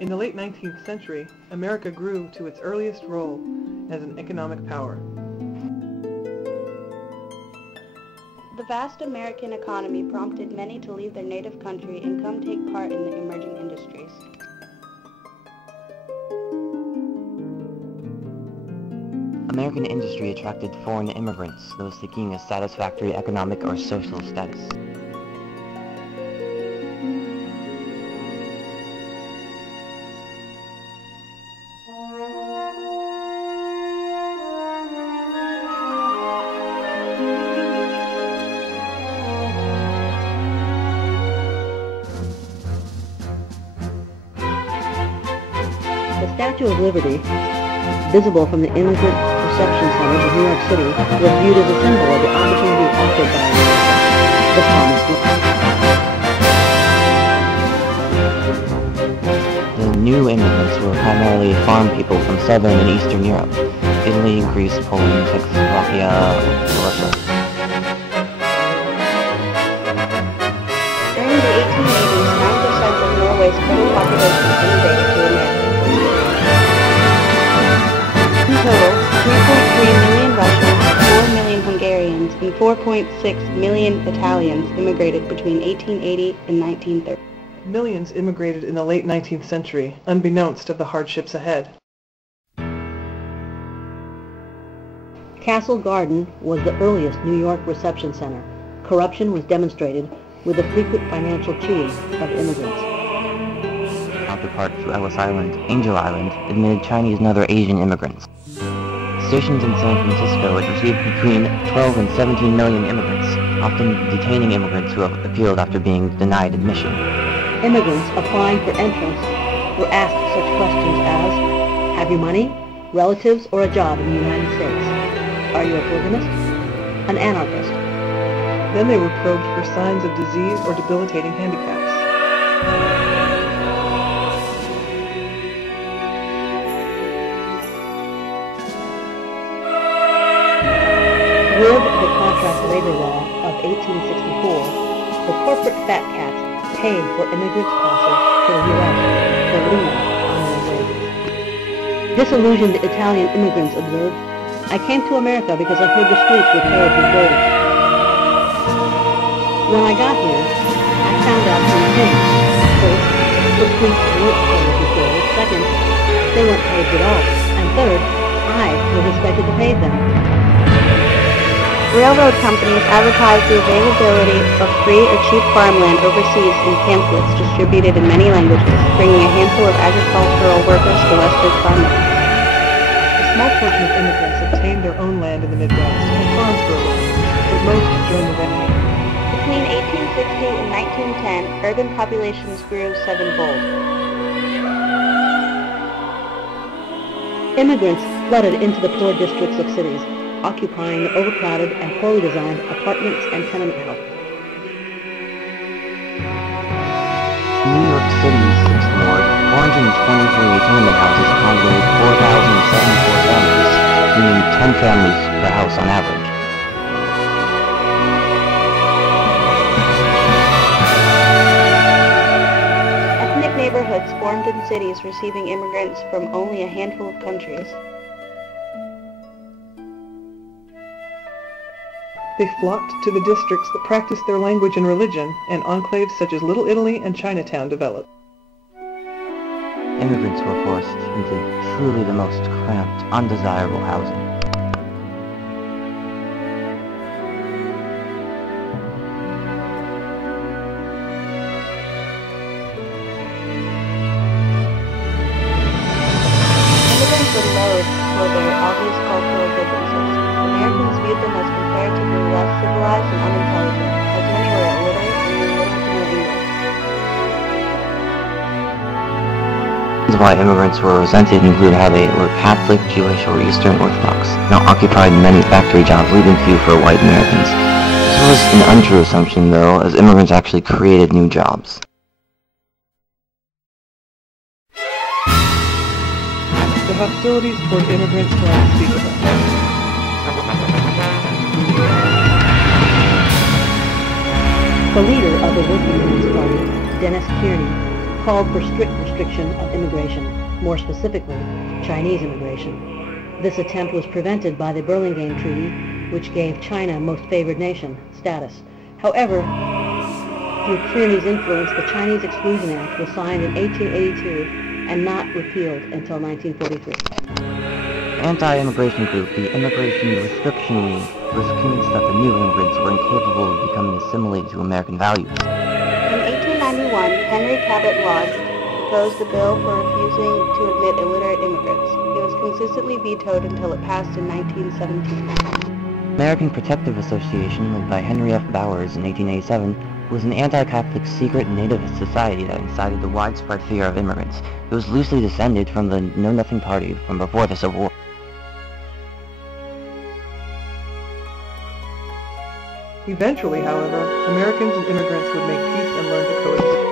In the late 19th century, America grew to its earliest role as an economic power. The vast American economy prompted many to leave their native country and come take part in the emerging industries. American industry attracted foreign immigrants, those seeking a satisfactory economic or social status. The Statue of Liberty, visible from the Immigrant Reception Centers of New York City, was viewed as a symbol of the opportunity offered by the promised land. The new immigrants were primarily farm people from southern and eastern Europe, Italy, Greece, Poland, Czechoslovakia, Russia. During the 1880s, 9% of Norway's total population immigrated to America. In total, 3.3 million Russians, 4 million Hungarians, and 4.6 million Italians immigrated between 1880 and 1930. Millions immigrated in the late 19th century, unbeknownst of the hardships ahead. Castle Garden was the earliest New York reception center. Corruption was demonstrated with the frequent financial cheating of immigrants. Counterpart to Ellis Island, Angel Island, admitted Chinese and other Asian immigrants. Stations in San Francisco had received between 12 and 17 million immigrants, often detaining immigrants who have appealed after being denied admission. Immigrants applying for entrance were asked such questions as, have you money, relatives, or a job in the United States? Are you a polygamist? An anarchist? Then they were probed for signs of disease or debilitating handicaps. With the contract labor law of 1864, the corporate fat cats paid for immigrants' passage to the U.S. for leave on their wages. Disillusioned Italian immigrants observed, I came to America because I heard the streets were paved with gold. When I got here, I found out two things. First, the streets weren't paved with gold. Second, they weren't paved at all. And third, I was expected to pave them. Railroad companies advertised the availability of free or cheap farmland overseas in pamphlets distributed in many languages, bringing a handful of agricultural workers to western farmlands. A small portion of immigrants obtained their own land in the Midwest and farmed for a living, but most joined the renegade. Between 1860 and 1910, urban populations grew sevenfold. Immigrants flooded into the poor districts of cities, occupying the overcrowded and poorly designed apartments and tenement houses. New York City's 6th Ward, 423 tenement houses accommodated 4,074 families, meaning 10 families per house on average. Ethnic neighborhoods formed in cities receiving immigrants from only a handful of countries. They flocked to the districts that practiced their language and religion, and enclaves such as Little Italy and Chinatown developed. Immigrants were forced into truly the most cramped, undesirable housing. Immigrants were loathed for their obvious cultural differences. Americans viewed them as comparatively less civilized and unintelligent, as many were illiterate and knew little to no English. Reasons why immigrants were resented include how they were Catholic, Jewish, or Eastern Orthodox, and occupied many factory jobs, leaving few for white Americans. This was an untrue assumption, though, as immigrants actually created new jobs. The hostilities toward immigrants were unspeakable. The leader of the Working Men's Party, Dennis Kearney, called for strict restriction of immigration, more specifically, Chinese immigration. This attempt was prevented by the Burlingame Treaty, which gave China most favored nation status. However, through Kearny's influence, the Chinese Exclusion Act was signed in 1882 and not repealed until 1943. Anti-immigration group, the Immigration Restriction League, was convinced that the new immigrants were incapable of becoming assimilated to American values. In 1891, Henry Cabot Lodge proposed a bill for refusing to admit illiterate immigrants. It was consistently vetoed until it passed in 1917. American Protective Association, led by Henry F. Bowers in 1887, was an anti-Catholic secret nativist society that incited the widespread fear of immigrants. It was loosely descended from the Know Nothing Party from before the Civil War. Eventually, however, Americans and immigrants would make peace and learn to coexist.